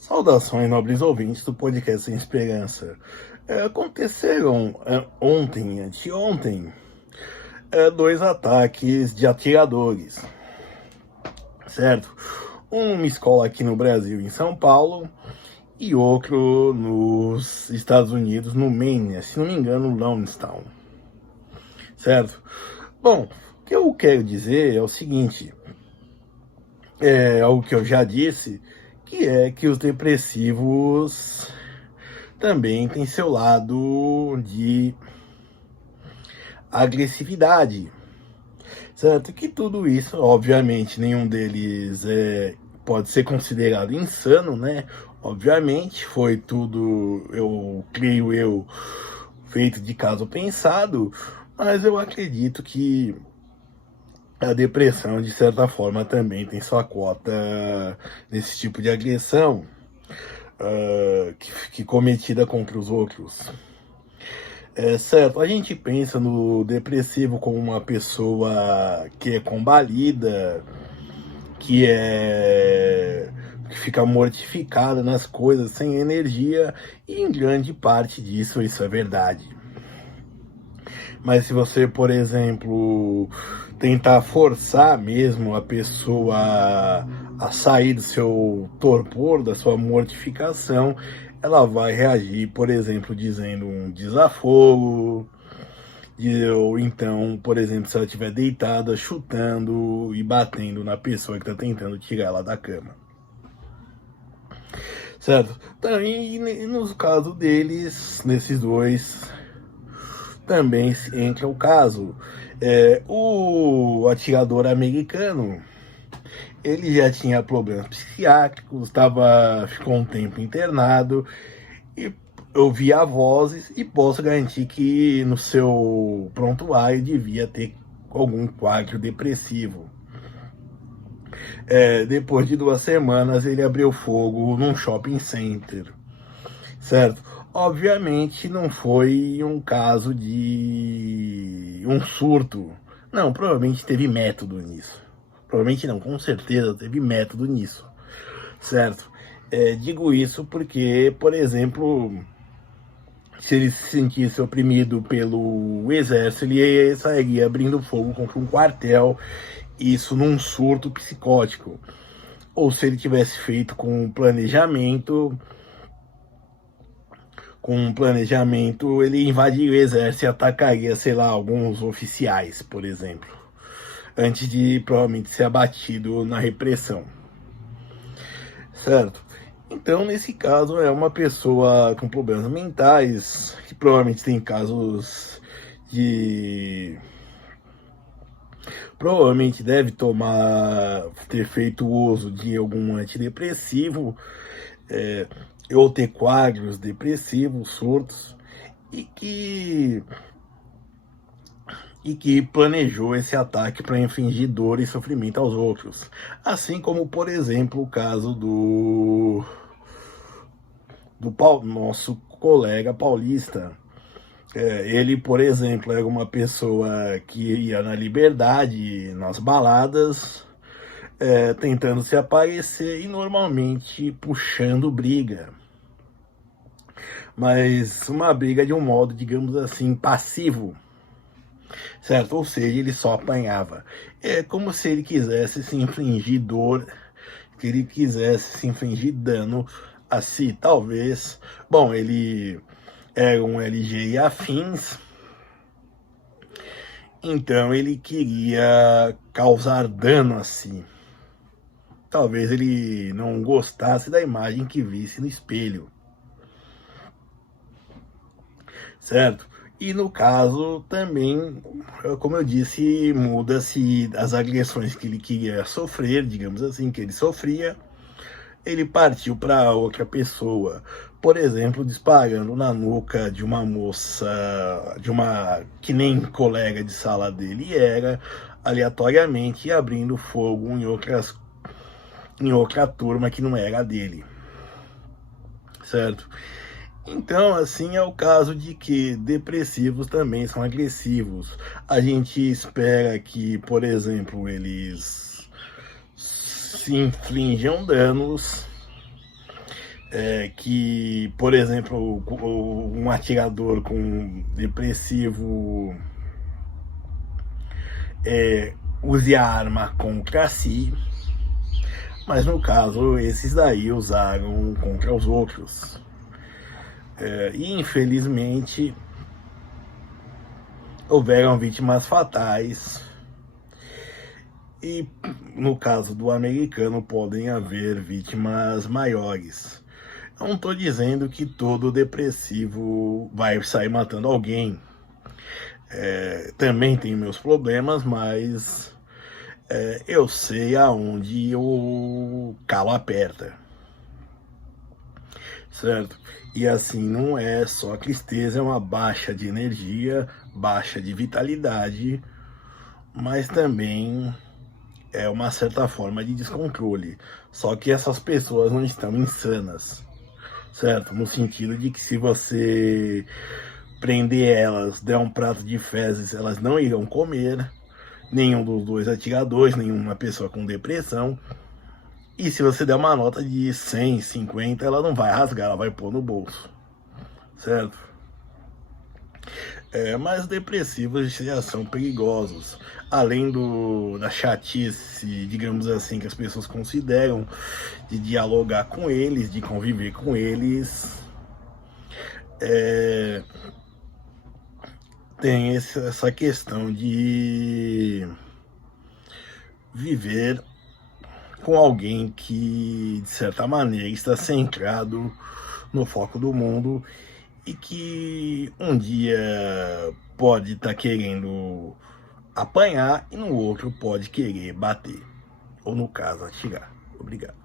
Saudações, nobres ouvintes do podcast Sem Esperança. Aconteceram ontem, anteontem, dois ataques de atiradores, certo? Um numa escola aqui no Brasil, em São Paulo, e outro nos Estados Unidos, no Maine, se não me engano, Lownstown, certo? Bom, o que eu quero dizer é o seguinte, algo que eu já disse, que é que os depressivos também têm seu lado de agressividade, certo? Que tudo isso, obviamente, nenhum deles pode ser considerado insano, né? Obviamente, foi tudo, eu creio, feito de caso pensado, mas eu acredito que a depressão, de certa forma, também tem sua cota nesse tipo de agressão que cometida contra os outros. Certo, a gente pensa no depressivo como uma pessoa que é combalida, que fica mortificada nas coisas, sem energia, e em grande parte disso isso é verdade. Mas se você, por exemplo, tentar forçar mesmo a pessoa a sair do seu torpor, da sua mortificação, ela vai reagir, por exemplo, dizendo um desafogo, ou então, por exemplo, se ela estiver deitada, chutando e batendo na pessoa que está tentando tirar ela da cama. Certo? Então, e nos casos deles, nesses dois, também entra o caso. O atirador americano, ele já tinha problemas psiquiátricos, ficou um tempo internado, e eu via vozes e posso garantir que no seu prontuário devia ter algum quadro depressivo. Depois de 2 semanas, ele abriu fogo num shopping center, certo? Obviamente não foi um caso de um surto. Não, provavelmente teve método nisso. Provavelmente não, com certeza teve método nisso, certo? Digo isso porque, por exemplo, se ele se sentisse oprimido pelo exército, ele sairia abrindo fogo contra um quartel, isso num surto psicótico. Ou se ele tivesse feito com planejamento, ele invadiria o exército e atacaria, sei lá, alguns oficiais, por exemplo, antes de provavelmente ser abatido na repressão, certo? Então, nesse caso, é uma pessoa com problemas mentais, que provavelmente tem casos de... Provavelmente deve ter feito uso de algum antidepressivo, é, ou ter quadros depressivos, surtos, e que planejou esse ataque para infligir dor e sofrimento aos outros. Assim como, por exemplo, o caso do nosso colega paulista. Ele, por exemplo, era uma pessoa que ia na liberdade, nas baladas, tentando se aparecer e normalmente puxando briga. Mas uma briga de um modo, digamos assim, passivo, certo? Ou seja, ele só apanhava. É como se ele quisesse se infligir dor, que ele quisesse se infligir dano a si, talvez. Bom, ele era um LG e afins, então ele queria causar dano a si. Talvez ele não gostasse da imagem que visse no espelho, certo? E no caso também, como eu disse, muda-se as agressões que ele queria sofrer, digamos assim, que ele sofria, ele partiu para outra pessoa. Por exemplo, disparando na nuca de uma moça, que nem colega de sala dele era, aleatoriamente, e abrindo fogo em outra turma que não era dele, certo? Então, assim, é o caso de que depressivos também são agressivos. A gente espera que, por exemplo, eles se inflijam danos, que, por exemplo, um atirador com depressivo use a arma contra si, mas no caso esses daí usaram contra os outros. E infelizmente houveram vítimas fatais, e no caso do americano podem haver vítimas maiores. Eu não estou dizendo que todo depressivo vai sair matando alguém. Também tem meus problemas, mas eu sei aonde o calo aperta, certo? E assim, não é só tristeza, é uma baixa de energia, baixa de vitalidade, mas também é uma certa forma de descontrole. Só que essas pessoas não estão insanas, certo? No sentido de que se você prender elas, der um prato de fezes, elas não irão comer, nenhum dos dois atiradores, nenhuma pessoa com depressão. E se você der uma nota de 100, 50, ela não vai rasgar, ela vai pôr no bolso, certo? Mas depressivos já são perigosos. Além da chatice, digamos assim, que as pessoas consideram de dialogar com eles, de conviver com eles, tem essa questão de viver com alguém que, de certa maneira, está centrado no foco do mundo e que um dia pode estar querendo apanhar e no outro pode querer bater, ou no caso, atirar. Obrigado.